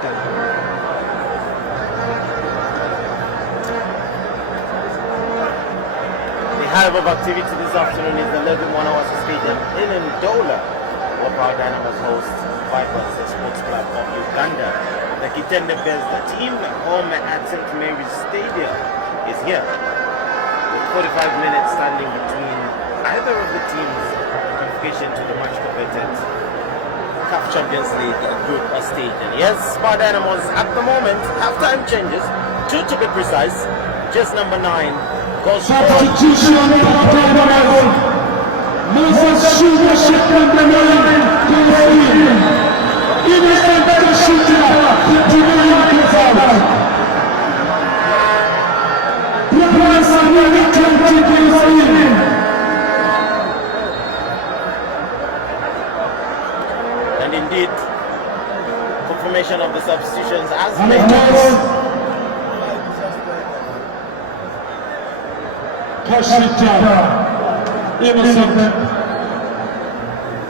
technically. The hive of activity this afternoon is the 11 Hours Stadium in Ndola, where our Dynamos host Vipers Sports Club of Uganda. The Kitende Bears, the team home at St. Mary's Stadium, is here. With 45 minutes standing between either of the teams' qualification to the much coveted CAF Champions League group stage. And yes, our Dynamos at the moment, halftime changes, 2 to be precise. Just number 9 goes substitution of Dynamos. Moses Sugar shot number 9 goes in. Innocent shooter, 59 goes out. Brian Samiri 20 goes in. And indeed, confirmation of the substitutions as made.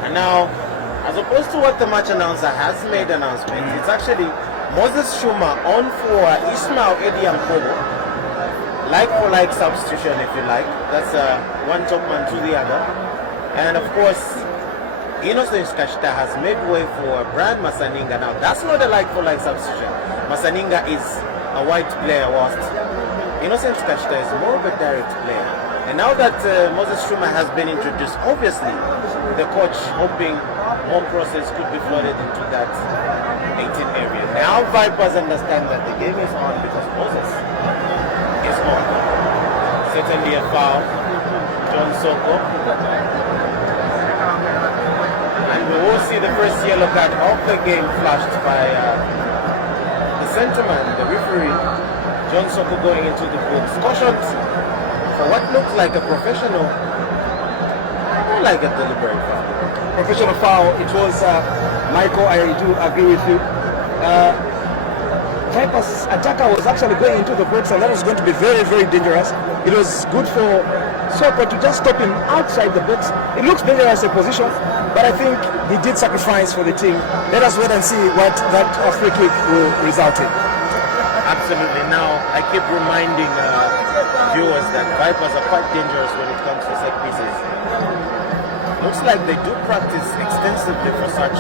And now, as opposed to what the match announcer has made announcement, it's actually Moses Shuma on for Ismail Ediamkobo. Like for like substitution, if you like. That's one top man to the other. And of course, Innocent Kashita has made way for Brian Masaninga. Now, that's not a like for like substitution. Masaninga is a white player, whilst Innocent Kashita is more of a direct player. And now that Moses Shuma has been introduced, obviously the coach hoping more process could be flooded into that 18 area. Now Vipers understand that the game is on because Moses is on. Certainly a foul. John Soko. And we will see the first yellow card of the game flashed by the centreman, the referee, John Soko, going into the booth. Cautioned for what looks like a professional, more like a deliberate foul. Professional foul. It was Michael. I do agree with you. Vipers attacker was actually going into the box, and that was going to be very, very dangerous. It was good for Soko to just stop him outside the box. It looks dangerous a position, but I think he did sacrifice for the team. Let us wait and see what that free kick will result in. Absolutely. Now, I keep reminding viewers that Vipers are quite dangerous when it comes to set pieces. Looks like they do practice extensively for such.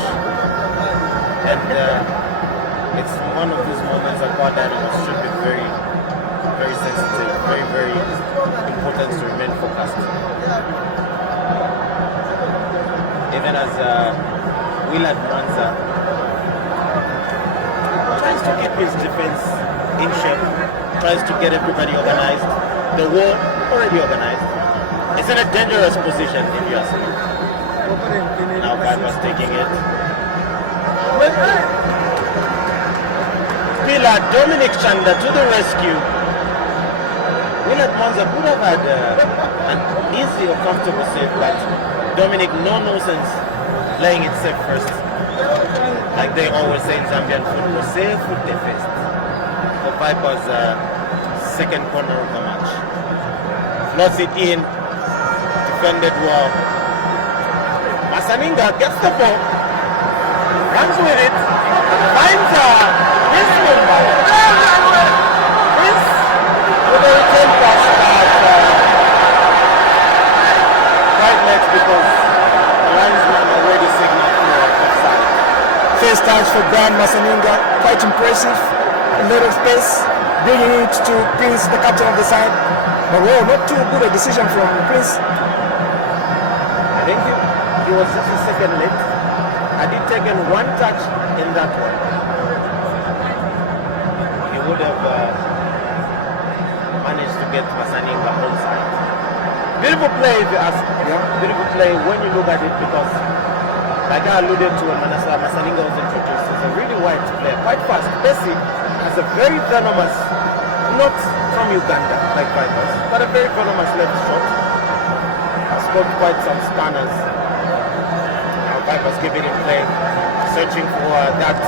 And it's one of these moments that our Dynamos should be very, very sensitive, very, very important to remain focused. Even as Willard Mwanza tries to keep his defense in shape, tries to get everybody organized. The war already organized. It's in a dangerous position if you ask me. Now Vipers taking it. Pillar Dominic Chanda to the rescue. Willard Mwanza could have had an easy or comfortable save, but Dominic, no nuisance, playing it safe first. Like they always say in Zambian football, safe foot defense. For Vipers' second corner of the match. Floats it in, defended well. Masaninga gets the ball, runs with it, finds Prince Mumbai. Prince with a return pass right next because the linesman already signaled for offside. First touch for Brian Masaninga, quite impressive. A lot of pace, bringing it to Prince, the captain of the side. But well, not too good a decision from Prince. I think he was just a second late. Had he taken one touch in that one, he would have managed to get Masaninga onside. Beautiful play if you ask. Yeah. Beautiful play when you look at it because, like I alluded to when Masaninga was introduced, he's a really wide player, quite fast. Bessie has a very venomous, not from Uganda like Vipers, but a very venomous left shot. Scored quite some stunners. Now Vipers giving him play, searching for that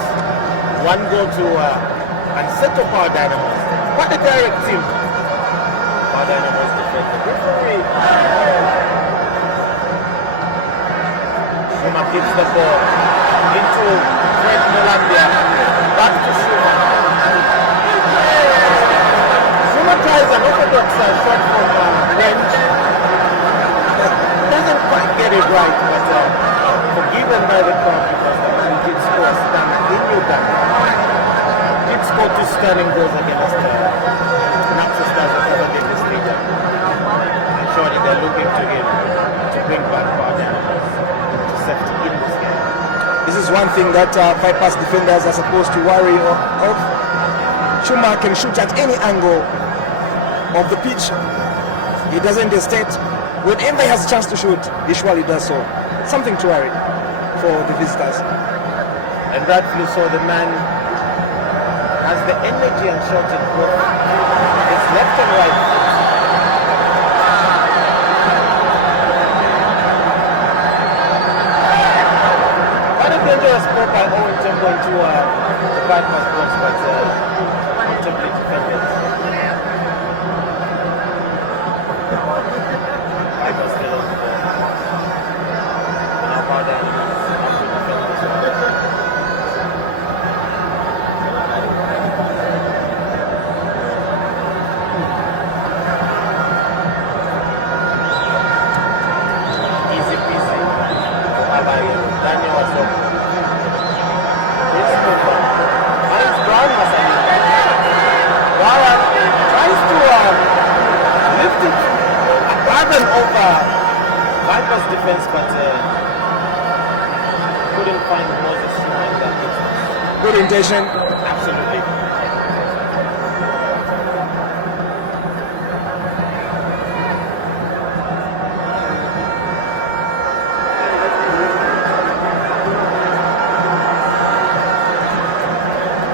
one goal to unsettle Power Dynamos. Quite a direct team. Power Dynamos defend the referee. Shuma keeps the ball into Fred Molambia. Back to deny the crown because the man did score a stunning in Uganda. Did score 2 stunning goals against Napsa Stars at Seven Davis Stadium. And surely they're looking to him to bring back Power Dynamos to safety in this game. This is one thing that Vipers defenders are supposed to worry of. Chuma can shoot at any angle of the pitch. He doesn't hesitate. Whenever he has a chance to shoot, he surely does so. Something to worry for the visitors. And rightfully so, the man has the energy and shot in both his left and right foot. Quite a dangerous ball by Owen Tembo into the bypass box, but comfortably defended. Bypass still on the ball. Now Power Dynamos have to defend as well. Easy peasy for Abayo. Daniel was up. Miles Brown has a Brown tries to lift it above and over Viper's defense, but couldn't find Moses Shuma in that distance. Good intention. Absolutely.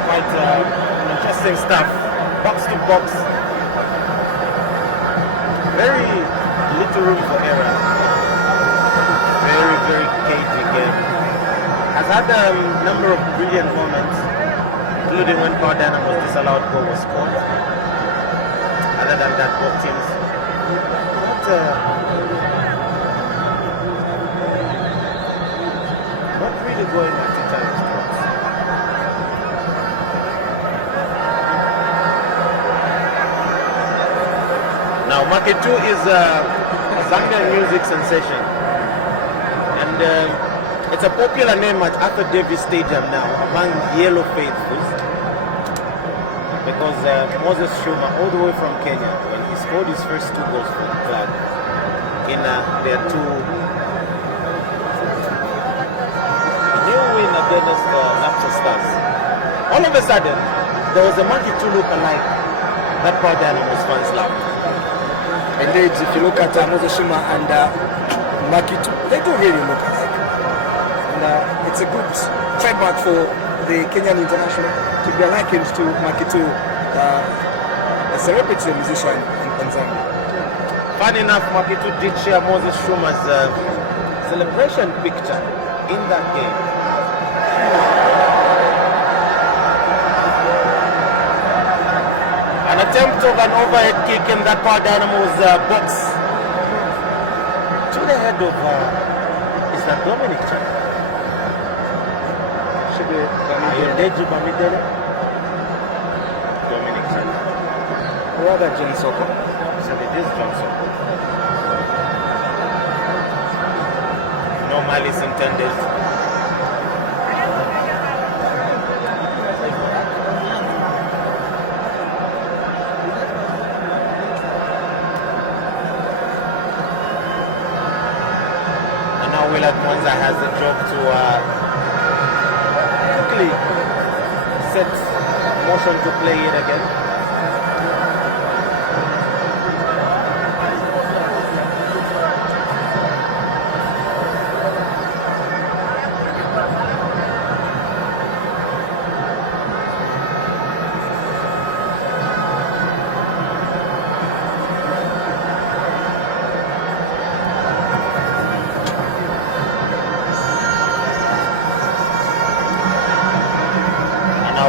Quite interesting stuff. Box to box. Very little room for error. Very, very cagey game. Has had a number of brilliant moments, including when Power Dynamos disallowed goal was scored. Other than that, both teams not really going at each other's throats. Now, Maketu is a Zambian music sensation, and it's a popular name at Arthur Davis Stadium now among Yellow faithfuls, because Moses Shuma, all the way from Kenya, when he scored his first 2 goals for the club in their 2 new win against Napsa Stars, all of a sudden there was a Maketu look-alike that Power Dynamos fans loved. Indeed, if you look at Moses Shuma and Makitu, they do really look alike. And it's a good trademark for the Kenyan international to be likened to Makitu, a celebrity musician in Tanzania. Funny enough, Makitu did share Moses Shuma's celebration picture in that game. An attempt of an overhead kick in that Power Dynamo's box to the head of is that Dominic Chan? Should be Ayodeji Bamidele? Dominic Chan. or other John Soko. So it is Johnson. No malice intended. Willard Mwanza has a job to quickly set motion to play it again.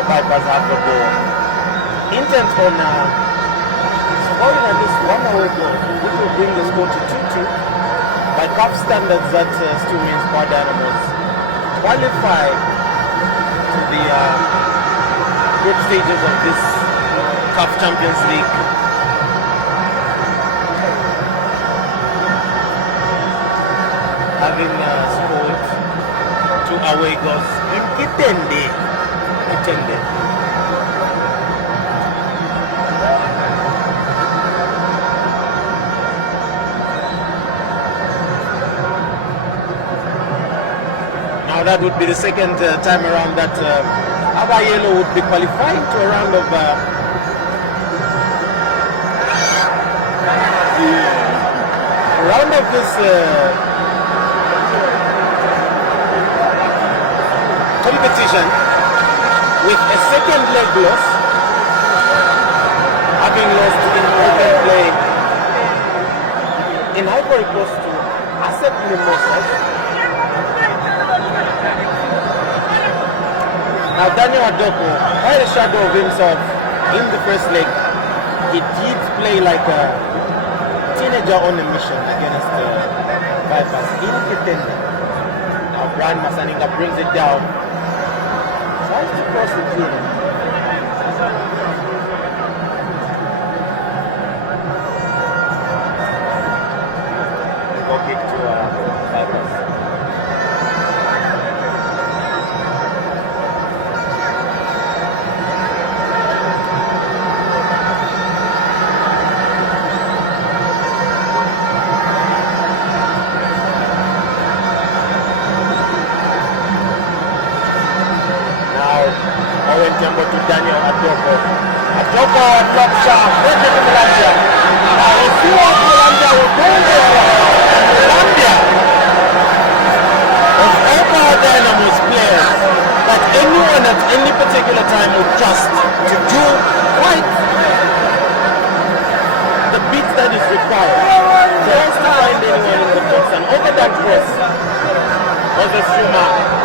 Vipers have the ball. Intent on scoring at least 1 away goal, which will bring the score to 2-2. By CAF standards, that still means Power Dynamos qualify to the group stages of this CAF Champions League. Having scored away goes Kitende. Now that would be the second time around that Abayelo would be qualifying to a round of this competition with a second leg loss, having lost in open play in Ivory Coast to Asset Mimosas. Now Daniel Adoko had a shadow of himself in the first leg. He did play like a teenager on a mission against Vipers in Kitende. Now Brian Masaninga brings it down. Tries to cross the field. Go kick to Vipers. Tempo to Daniel Adoko. Adoko drop shot. Where's the Colombia? Now if you want Colombia will go over. Colombia of all Dynamos players that anyone at any particular time would trust to do quite the beat that is required. Just to find anyone in the box, and over that cross was a Schumer.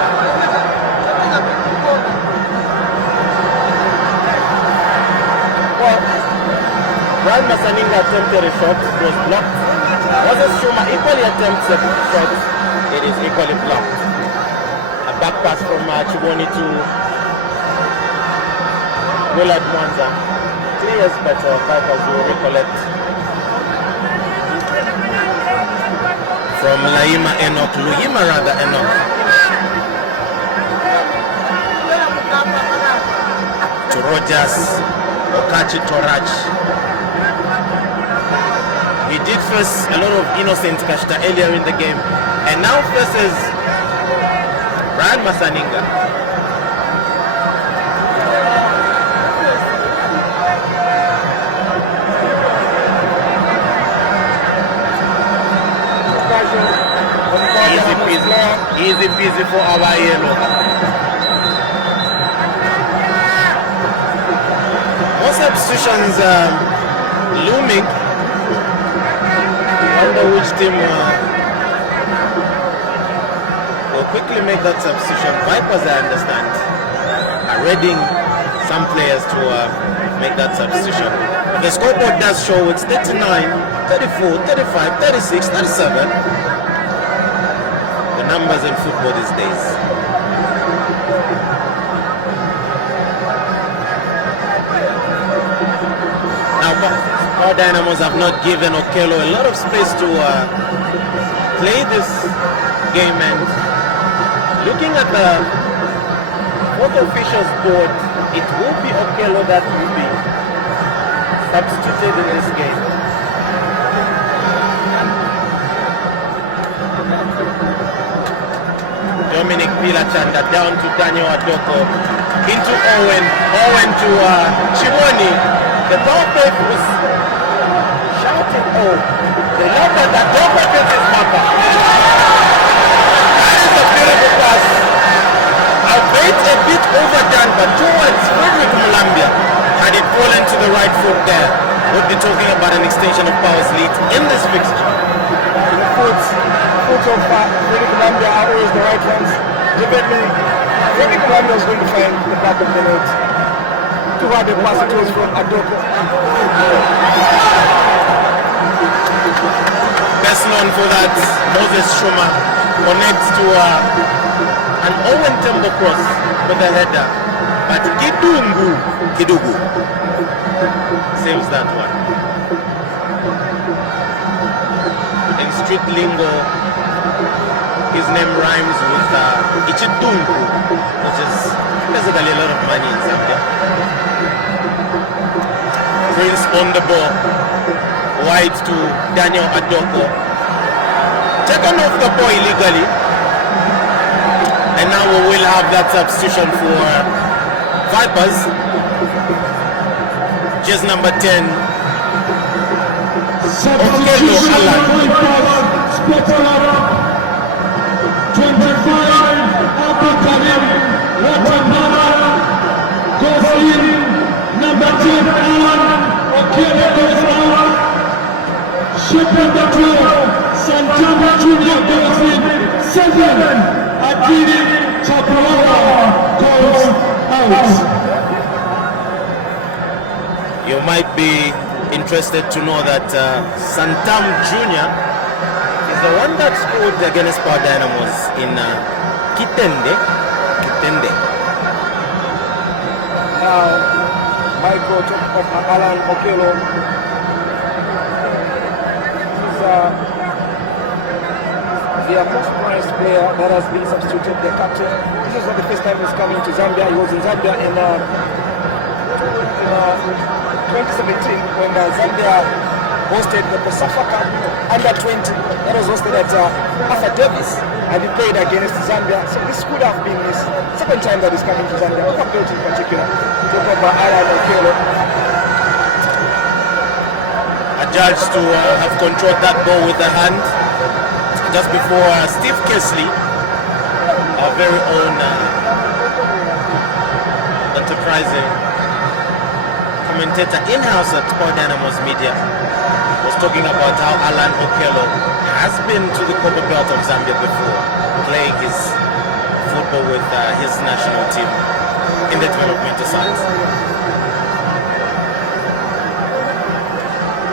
Brian Masaninga attempted a shot, it was blocked. Moses Schumer equally attempts a shot, it is equally blocked. A back pass from Chiboni to Willard Mwanza. Clears, but Vipers will recollect. From Luyima Enoch. To Rogers Okachi Torach. He did face a lot of innocent Kashta earlier in the game, and now faces Brian Masaninga. Easy peasy for our yellow. More substitutions looming. Wonder which team will quickly make that substitution. Vipers, I understand, are readying some players to make that substitution. The scoreboard does show it's 39, 34, 35, 36, 37. The numbers in football these days. Now, our Dynamos have not given Okello a lot of space to play this game, and looking at the fourth officials board, it will be Okello that will be substituted in this game. Dominic Pilachanda down to Daniel Adoko, into Owen to Chiboni. The ball play was shouting, oh, they know that Adoko gets his marker. That is a beautiful pass. Albeit a bit overdone, but towards Frederick Mulambia. Had it fallen to the right foot there, we'd be talking about an extension of Power's lead in this fixture. The foot of Frederick Mulambia are always the right ones. Definitely, Frederick Mulambia is going to find the back of the net. To have a pass, it was from Adoko. Best known for that, Moses Schumer connects to an Owen Tembo cross with a header, but Kidugu saves that one. In street lingo, His name rhymes with Ichidungu, which is basically a lot of money in Zambia. Prince on the ball. Wide to Daniel Adoko. Taken off the ball illegally. And now we will have that substitution for Vipers. Just number 10. Substitution Alan. Vipers, Sports Club. 25, Abu Karim, Watanabe, goes in. Number 10, Alan, Okele goes out. Ship number 12, Santana Junior goes in. 7, Adili Chaparara goes out. You might be interested to know that Santam Jr. is the one that scored against Power Dynamos in Kitende. Now, Michael took of Alan Okelo. He's the most prized player that has been substituted, the captain. This is not the first time he's coming to Zambia. He was in Zambia in 2017 when Zambia hosted the Pasafa Cup under 20. That was hosted at Alpha Davis, and he played against Zambia. So this could have been his second time that he's coming to Zambia. What about in particular? Talk about Alan Okelo. Adjudged to have controlled that ball with the hand just before Steve Kesley, our very own enterprising commentator in-house at Power Dynamos Media, was talking about how Alan Okelo has been to the Copper Belt of Zambia before, playing his football with his national team in the developmental side.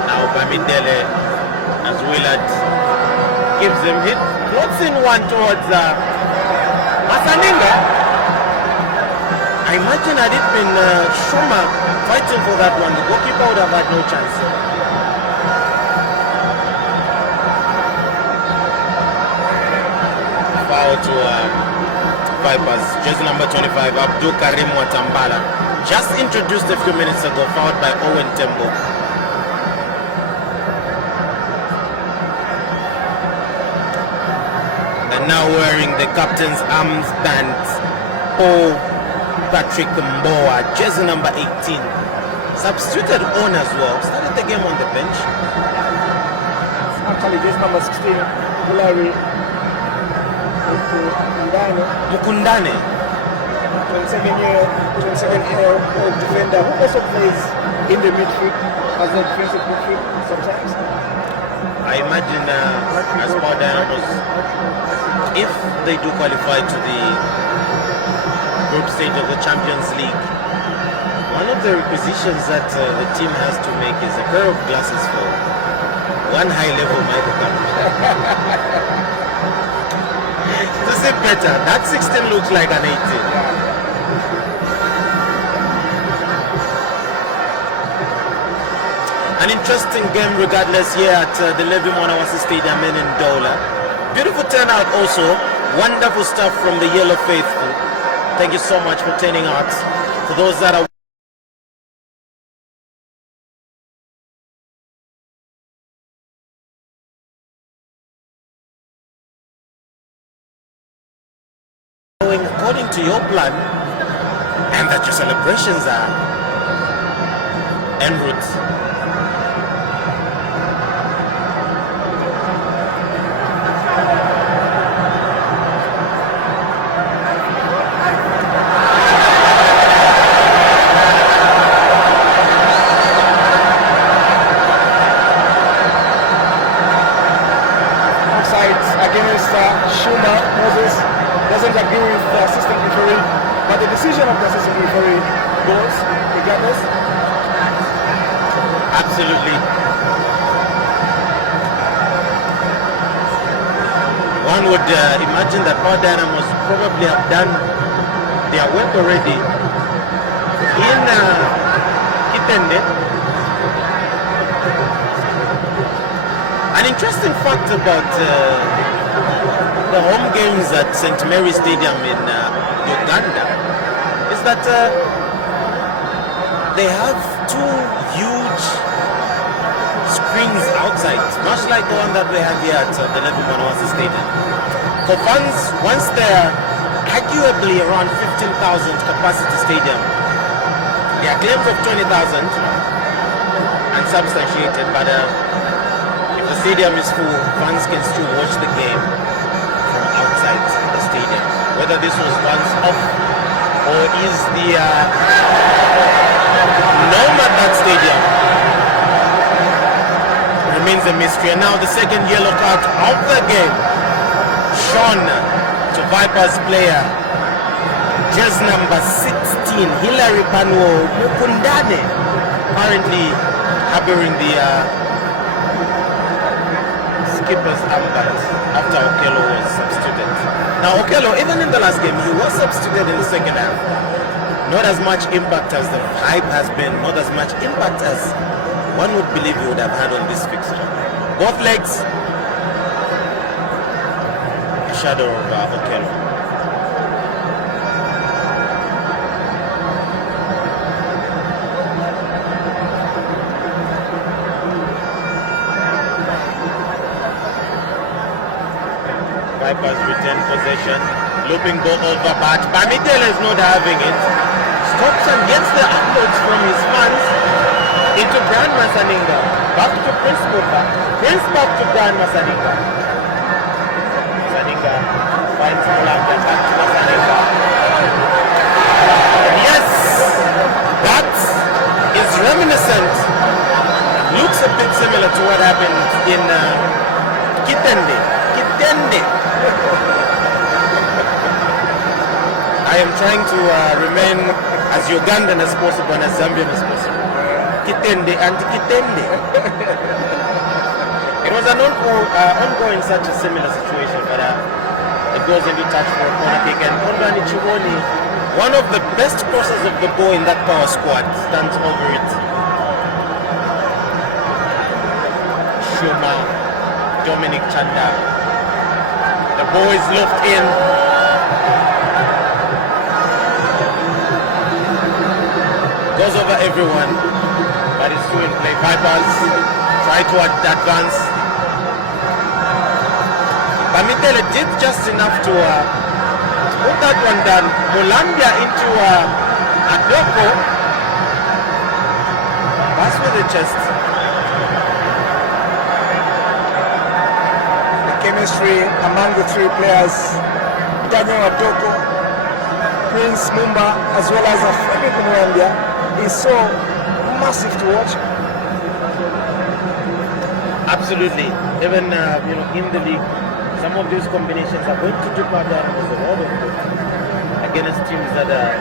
Now Bamidele, as Willard gives him hit, floats in one towards Masaninga. I imagine had it been Shuma fighting for that one, the goalkeeper would have had no chance. Foul to Vipers, jersey number 25, Abdul Karim Watambala. Just introduced a few minutes ago, fouled by Owen Tembo. And now wearing the captain's armband, Patrick Mboa, jersey number 18. Substituted on as well. Started the game on the bench. Actually, jersey number 16, Bulari Mukundane. 27-year-old defender who also plays in the midfield as a defensive midfield sometimes. I imagine as Power Dynamos, if they do qualify to the group stage of the Champions League, one of the requisitions that the team has to make is a pair of glasses for one high-level Michael Carter. To see better, that 16 looks like an 18. An interesting game regardless here at the Levi Mwanawasa Stadium in Ndola. Beautiful turnout also. Wonderful stuff from the Yellow Faithful. Thank you so much for turning out. For those that are going according to your plan and that your celebrations are en route. Shuma Moses doesn't agree with the assistant referee, but the decision of the assistant referee goes regardless. Absolutely. One would imagine that Power Dynamos probably have done their work already in Kitende. An interesting fact about the home games at St. Mary's Stadium in Uganda is that they have two huge screens outside, much like the one that we have here at the Level Manawasa Stadium. For fans, once they're arguably around 15,000 capacity stadium, there are claims of 20,000 unsubstantiated, but if the stadium is full, fans can still watch the game from outside the stadium. Whether this was once off or is the norm at that stadium remains a mystery. And now the second yellow card of the game shown to Vipers player, jersey number 16, Hilary Panuo Mukundane, currently harboring the skipper's armband after Okello was substituted. Now Okello, even in the last game, he was substituted in the second half. Not as much impact as the hype has been, not as much impact as one would believe he would have had on this fixture. Both legs, a shadow of Okello. Vipers retain possession, looping ball over, but Bamitel is not having it. Stops and gets the uploads from his fans into Brian Masaninga. Back to Prince Mufa. Prince back to Brian Masaninga. Masaninga finds Mulanga, back to Masaninga. Yes! That is reminiscent. Looks a bit similar to what happened in Kitende. I am trying to remain as Ugandan as possible and as Zambian as possible. Kitende and Kitende. It was an ongoing such a similar situation, but it goes into touch for a corner kick, and Ondani Chiboni, one of the best crossers of the ball in that power squad, stands over it. Shuma, Dominic Chanda. The ball is locked in. Goes over everyone, but it's still in play. Vipers try to advance. Bamitele did just enough to put that one down. Mulambia into Adoko. Pass with the chest. Chemistry among the three players, Daniel Adoko, Prince Mumba, as well as Afemi Kumwambia, is so massive to watch. Absolutely. Even in the league, some of these combinations are going to do part of the world against teams that are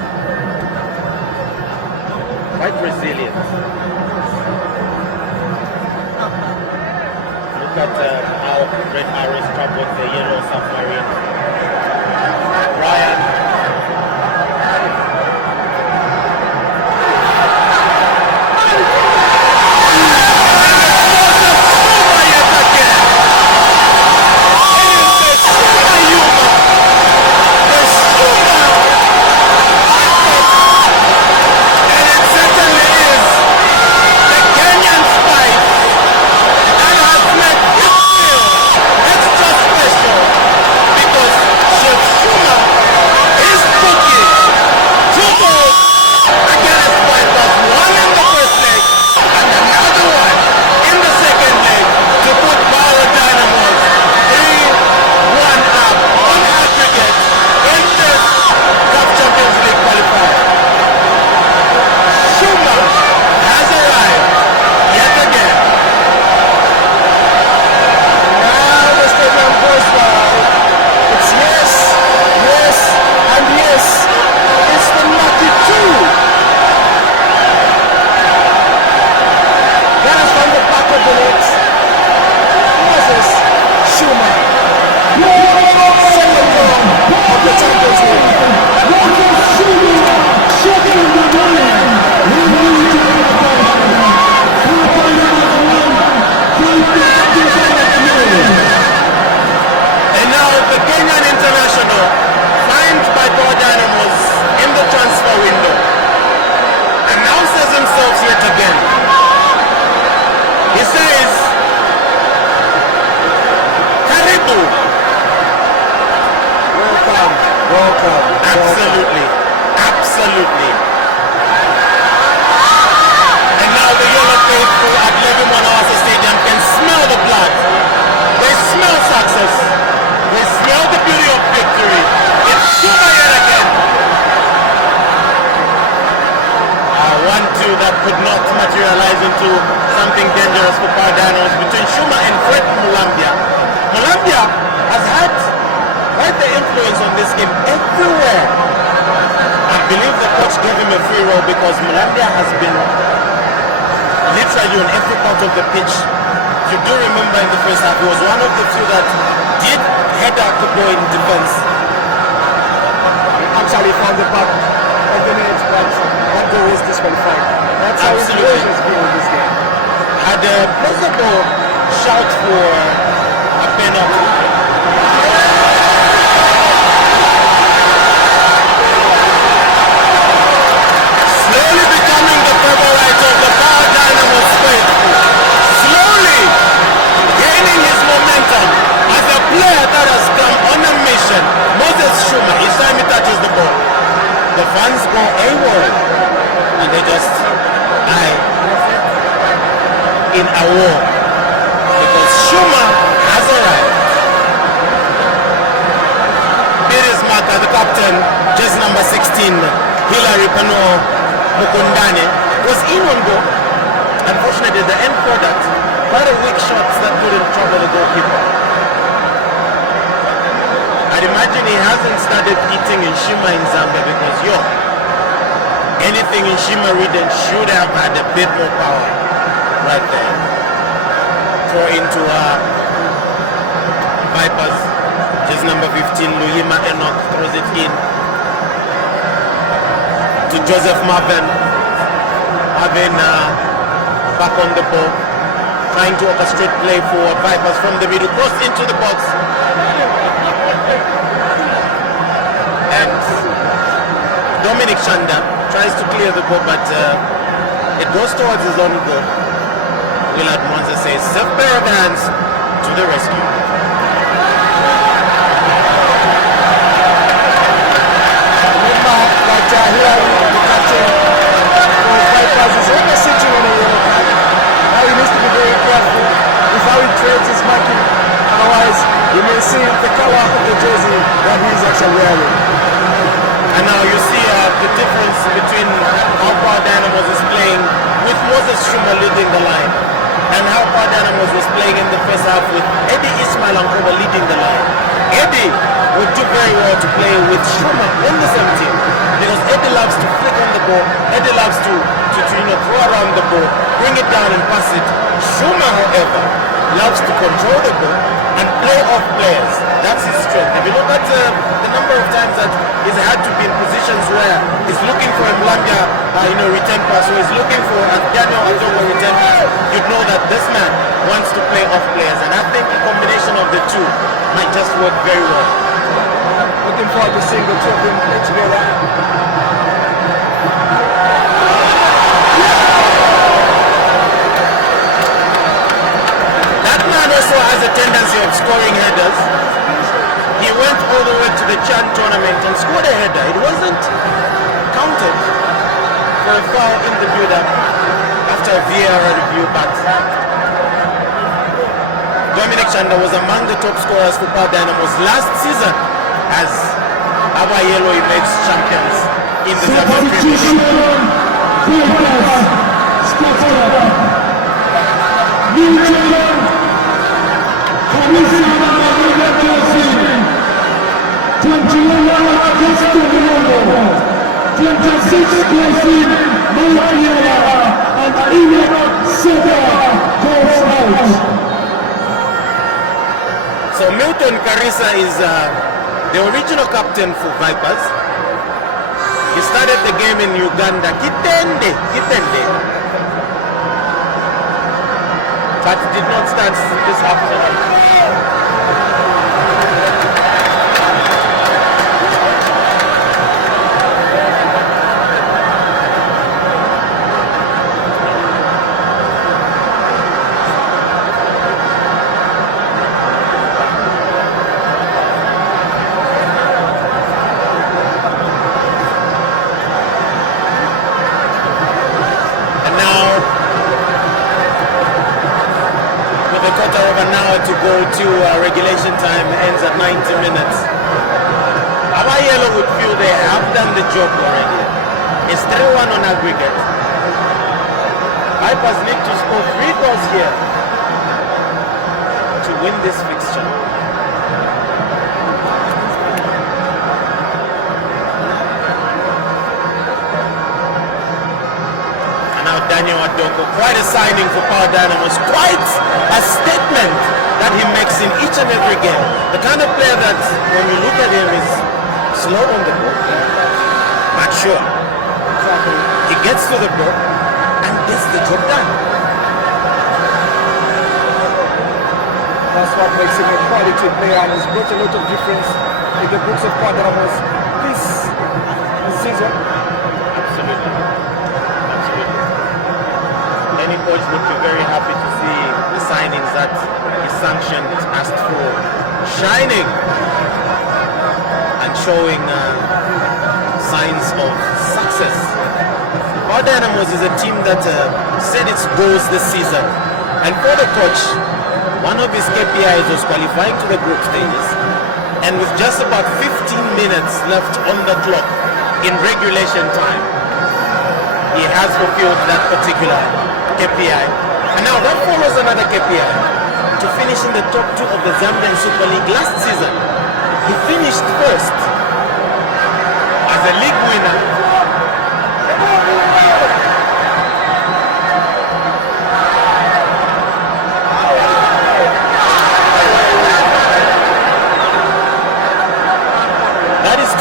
quite resilient. Look at how Red Arrows trampled the yellow submarine. Ryan. 2 that could not materialize into something dangerous for Power Dynamos between Shuma and Fred Mulambia. Mulambia has had quite the influence on this game everywhere. I believe the coach gave him a free roll because Mulambia has been literally on every part of the pitch. If you do remember in the first half, he was one of the few that did head out the ball in defense. Actually found the back of the net, but that goal was disqualified. That's how it's always been in this game. Had a plausible shout for a penalty. Slowly becoming the favorite of the Power Dynamos faithful. Slowly gaining his momentum as a player that has come on a mission. Moses Shuma, each time he touches the ball, the fans go AWOL and they just die in a war because Shuma has arrived. Beres Maka, the captain, just number 16, Hilary Pano Mukundane, was in on goal. Unfortunately, the end product, quite a weak shots that couldn't trouble the goalkeeper. I'd imagine he hasn't started eating in Shima in Zambia because anything in Shima region should have had a bit more power right there. Throw into Vipers, just number 15, Luyima Enoch throws it in to Joseph Marvin. Marvin back on the ball, trying to orchestrate play for Vipers from the middle, cross into the box. And Dominic Shanda tries to clear the ball, but it goes towards his own goal. Willard Mwanza says, safe pair of hands to the rescue. Remember that Hilary, the captain of Vipers, is almost sitting on a yellow card. Now he needs to be very careful with how he treats his marking. Otherwise, you may see the color of the jersey that he is actually wearing. And now you see the difference between how Power Dynamos is playing with Moses Shuma leading the line and how Power Dynamos was playing in the first half with Eddie Ismail Ankoba leading the line. Eddie would do very well to play with Shuma in the same team because Eddie loves to flick on the ball. Eddie loves to throw around the ball, bring it down and pass it. Shuma, however, loves to control the ball and play off players. That's his strength. If you look at the number of times that he's had to be in positions where he's looking for a Blanda, return pass, or he's looking for a Daniel Andogo return pass, you'd know that this man wants to play off players. And I think the combination of the two might just work very well. Looking forward to seeing the two of them play together. That man also has a tendency of scoring headers. He went all the way to the Chan tournament and scored a header. It wasn't counted for a foul in the build-up after a VAR review, but Dominic Chanda was among the top scorers for Power Dynamos last season as our Yellow emerged champions in the Zambia Premier So Milton Karisa is the original captain for Vipers. He started the game in Uganda, Kitende, but did not start this afternoon. To go to regulation time ends at 90 minutes. Our Yellow would feel they have done the job already. It's 3-1 on aggregate. Vipers need to score 3 goals here to win this fixture. And now Daniel Adoko, quite a signing for Power Dynamos, quite a statement that he makes in each and every game. The kind of player that when you look at him is slow on the ball, but sure. He gets to the ball and gets the job done. That's what makes him a quality player, and he's brought a lot of difference in the books of Power Dynamos this season. Absolutely. Absolutely. Any coach would be very happy to see the signings that he sanctioned, asked for, shining and showing signs of success. Power Dynamos is a team that set its goals this season, and for the coach, one of his KPIs was qualifying to the group stages, and with just about 15 minutes left on the clock in regulation time, he has fulfilled that particular KPI. And now that follows another KPI to finish in the top 2 of the Zambian Super League last season. He finished first as a league winner.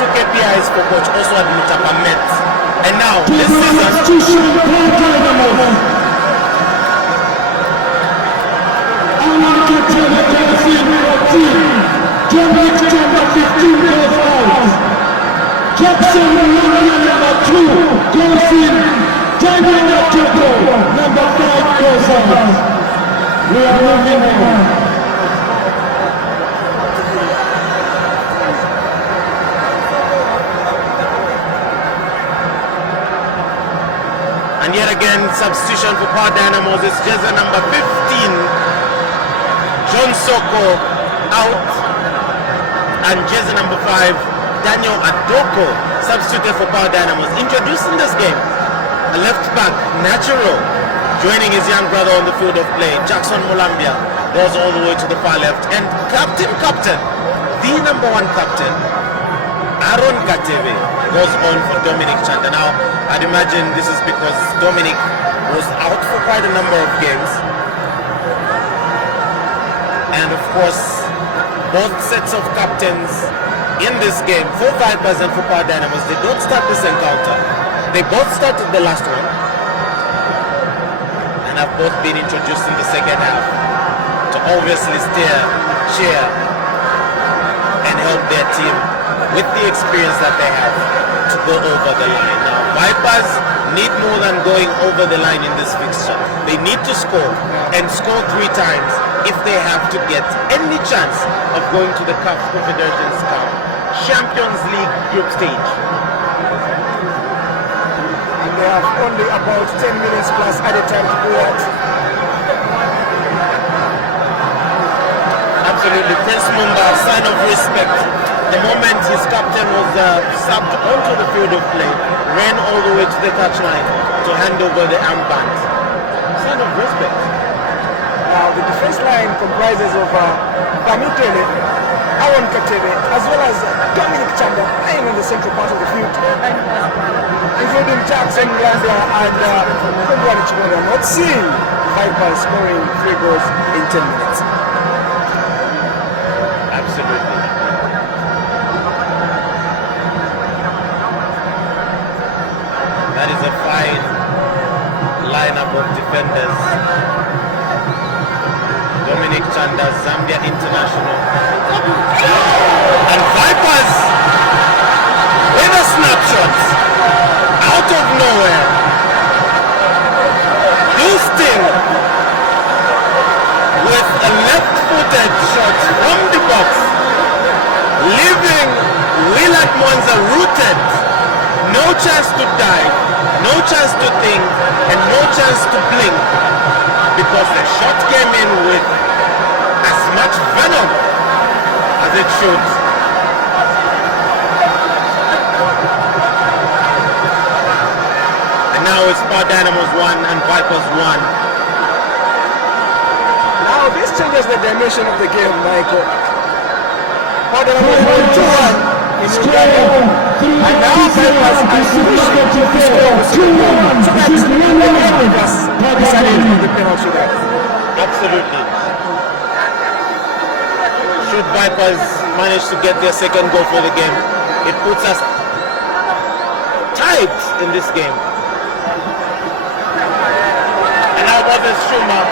KPIs for coach also at Mutapamet. And now this season Jackson number 2 goes in. Number 5 goes out. We are moving on. And yet again, substitution for Power Dynamos is jersey number 15, John Soko, out. And jersey number 5, Daniel Adoko, substituted for Power Dynamos. Introducing this game, a left back, natural, joining his young brother on the field of play. Jackson Mulambia goes all the way to the far left. And captain, the number 1 captain, Aaron Katebe, goes on for Dominic Chanda. Now, I'd imagine this is because Dominic was out for quite a number of games. And of course, both sets of captains in this game, for Vipers and for Power Dynamos, they don't start this encounter. They both started the last one and have both been introduced in the second half to obviously cheer and help their team with the experience that they have to go over the line. Now, Vipers need more than going over the line in this fixture. They need to score and score 3 times if they have to get any chance of going to the CAF Confederations Cup Champions League group stage. And they have only about 10 minutes plus added time to do that. Absolutely. Prince Mumba, sign of respect. The moment his captain was subbed onto the field of play, ran all the way to the touchline to hand over the armband. Sign of respect. Now the defense line comprises of Pamitele, Aaron Katebe, as well as Dominic Chanda playing on the central part of the field, including Jackson Mulambia and Kongwani Chimori. I'm not seeing Vipers scoring 3 goals in 10 minutes. Absolutely. That is a fine lineup of defenders. Dominic Chanda, Zambia international. And Vipers with a snapshot out of nowhere. Boosting with a left-footed shot from the box, leaving Willard Mwanza rooted. No chance to dive, no chance to think, and no chance to blink, because the shot came in with as much venom as it should. And now it's Power Dynamos 1 and Vipers 1. Now this changes the dimension of the game, Michael. Power Dynamos won 2-1 in Uganda. And now Vipers are pushing to score the second goal. So that's the decided on the penalty shootout. Absolutely. Should Vipers manage to get their second goal for the game, it puts us tight in this game. And now Moses Schumer.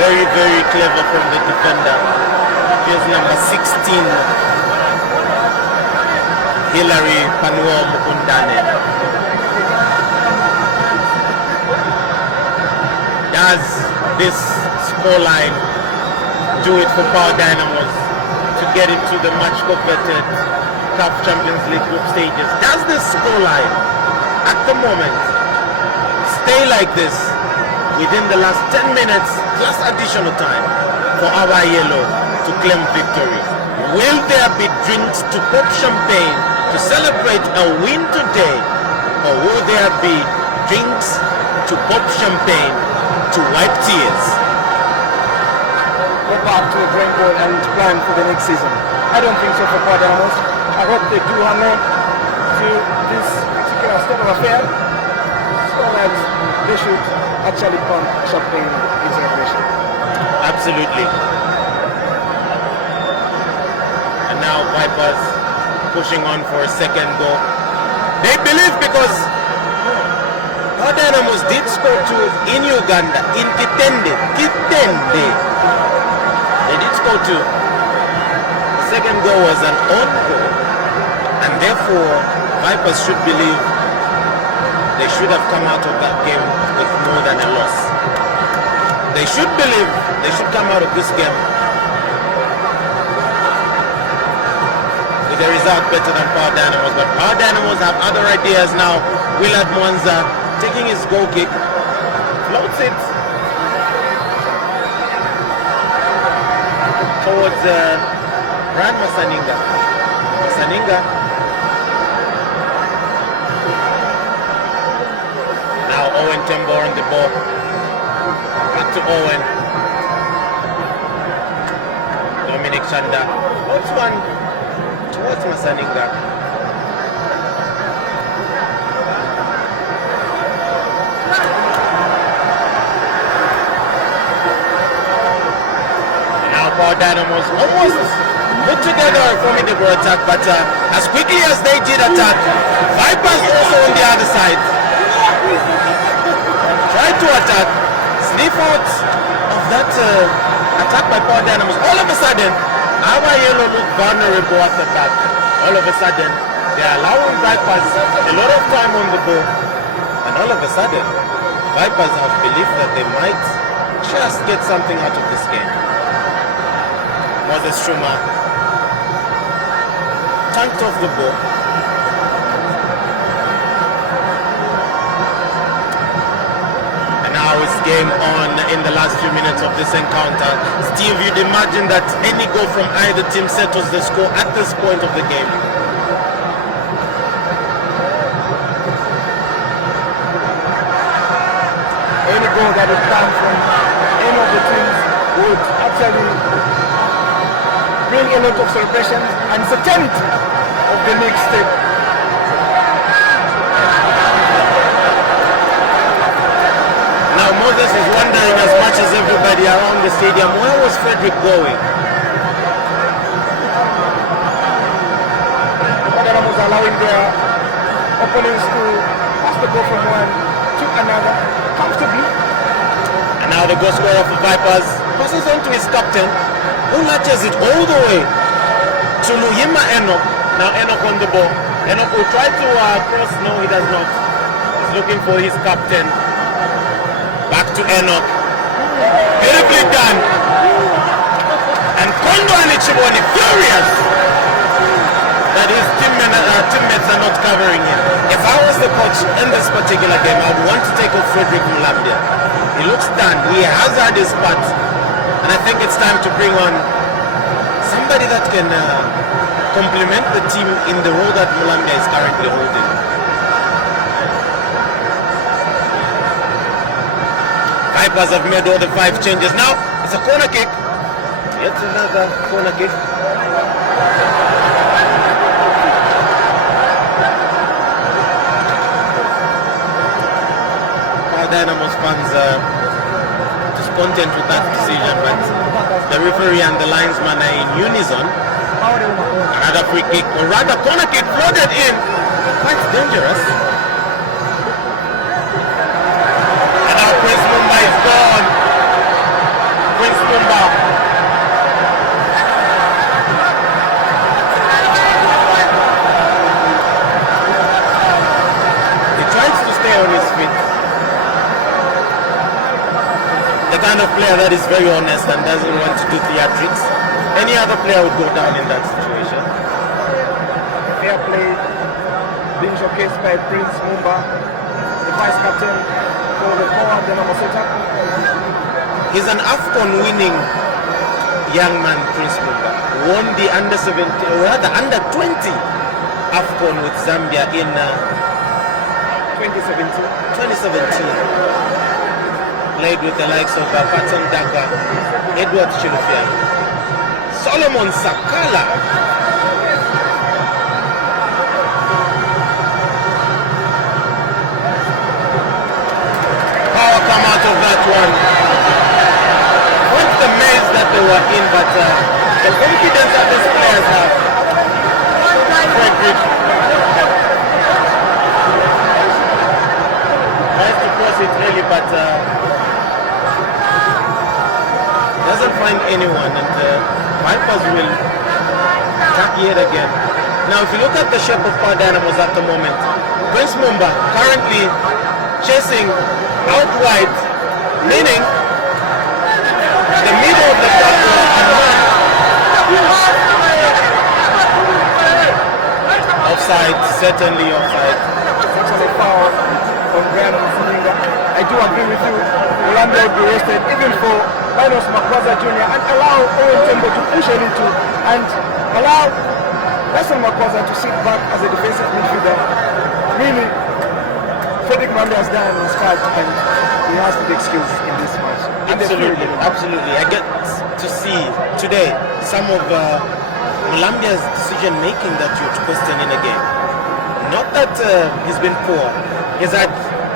Very, very clever from the defender. Here's number 16, Hilary Panuo Mukundane. Does this scoreline do it for Power Dynamos to get into the much coveted CAF Champions League group stages? Does this scoreline at the moment stay like this within the last 10 minutes plus additional time for our yellow to claim victory? Will there be drinks to pop champagne to celebrate a win today, or will there be drinks to pop champagne to wipe tears? Go back to the drawing board and plan for the next season. I don't think so for Power Dynamos. I hope they do hang on to this particular state of affair so that they should actually pump champagne in celebration. Absolutely. And now Vipers pushing on for a second goal. They believe because Power Dynamos did score two in Uganda, in Kitende. They did score two. The second goal was an own goal, and therefore Vipers should believe they should have come out of that game with more than a loss. They should believe they should come out of this game with a result better than Power Dynamos. But Power Dynamos have other ideas now. Willard Mwanza taking his goal kick, floats it towards Brad Masaninga. Now Owen Tembo on the ball. Back to Owen. Dominic Chanda. Floats one towards Masaninga. Power Dynamos almost put together a formidable attack, but as quickly as they did attack, Vipers also on the other side tried to attack, sniff out of that attack by Power Dynamos. All of a sudden, our yellow look vulnerable at the back. All of a sudden, they're allowing Vipers a lot of time on the ball, and all of a sudden, Vipers have believed that they might just get something out of this game. Moses Schumer tanked off the ball. And now it's game on in the last few minutes of this encounter. Steve, you'd imagine that any goal from either team settles the score at this point of the game. Any goal that would come from any of the teams would actually bring a lot of celebrations and certainty of the next step. Now Moses is wondering as much as everybody around the stadium, where was Frederick going? Dynamos allowing their opponents to pass the ball from one to another comfortably. And now the goal scorer for Vipers passes on to his captain, who latches it all the way to Luhima Enoch. Now Enoch on the ball. Enoch will try to cross. No, he does not. He's looking for his captain. Back to Enoch. Beautifully done. And Kondo and Ichiboni furious that his teammates are not covering him. If I was the coach in this particular game, I would want to take off Frederick Mulambia. He looks done. He has had his part. And I think it's time to bring on somebody that can complement the team in the role that Mulambia is currently holding. Vipers have made all the 5 changes. Now it's a corner kick. Yet another corner kick. Our Dynamos fans are discontent with that decision, but the referee and the linesman are in unison. Another free kick, or rather corner kick floated in. Quite dangerous. And now Prince Mumba is gone. Prince Mumba. He tries to stay on his feet. The kind of player that is very honest and doesn't want to do theatrics. Any other player would go down in that situation. Fair play being showcased by Prince Mumba, the vice captain for the forward Dynamo setup. He's an AFCON winning young man, Prince Mumba. Won the under 17, or rather under 20 AFCON with Zambia in 2017. Played with the likes of Patson Daga, Edward Chilufya, Solomon Sakala. Power come out of that one. Not the maze that they were in, but the confidence that these players have. Frederick tries to cross it really, but doesn't find anyone, and Vipers will attack yet again. Now if you look at the shape of Power Dynamos at the moment, Prince Mumba currently chasing out wide, meaning the middle of the platform and man offside, certainly offside. Actually foul on Graham Mfulinga. I do agree with you. Orlando would be rested even for Linus Makwaza Jr. and allow Owen Tembo to push a little and allow Russell Makwaza to sit back as a defensive midfielder. Really, Frederick Mande has done his part and he has to be excused in this match. Absolutely, absolutely. I get to see today some of Malambia's decision making that you're questioning in a game. Not that he's been poor. He's had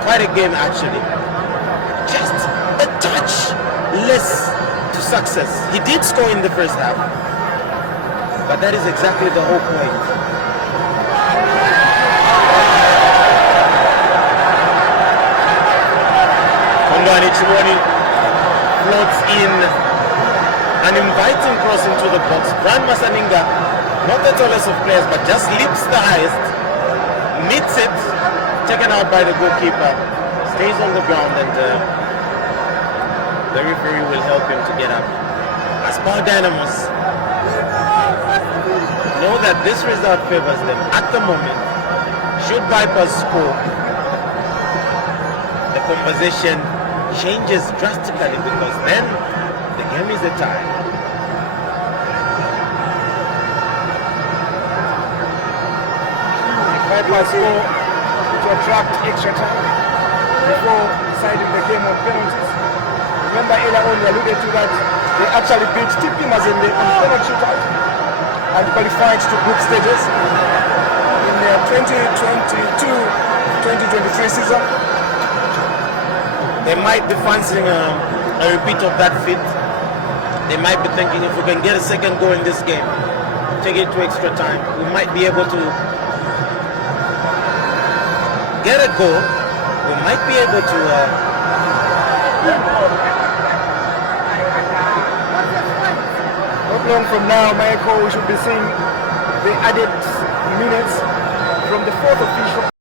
quite a game actually. Just a touch less to success. He did score in the first half, but that is exactly the whole point. Kongani Chiboni floats in an inviting cross into the box. Brian Masaninga, not the tallest of players, but just leaps the highest, meets it, taken out by the goalkeeper, stays on the ground, and the referee will help him to get up. As Power Dynamos know that this result favors them at the moment. Should Vipers score, the conversation changes drastically because then the game is a tie. Vipers score to attract extra time before deciding the game on penalties. Remember earlier on we alluded to that they actually beat TP Mazembe on penalty shootout and qualified to group stages in the 2022-2023 season. They might be fancying a repeat of that feat. They might be thinking if we can get a second goal in this game, take it to extra time, we might be able to get a goal. We might be able to not long from now, Michael, we should be seeing the added minutes from the fourth official.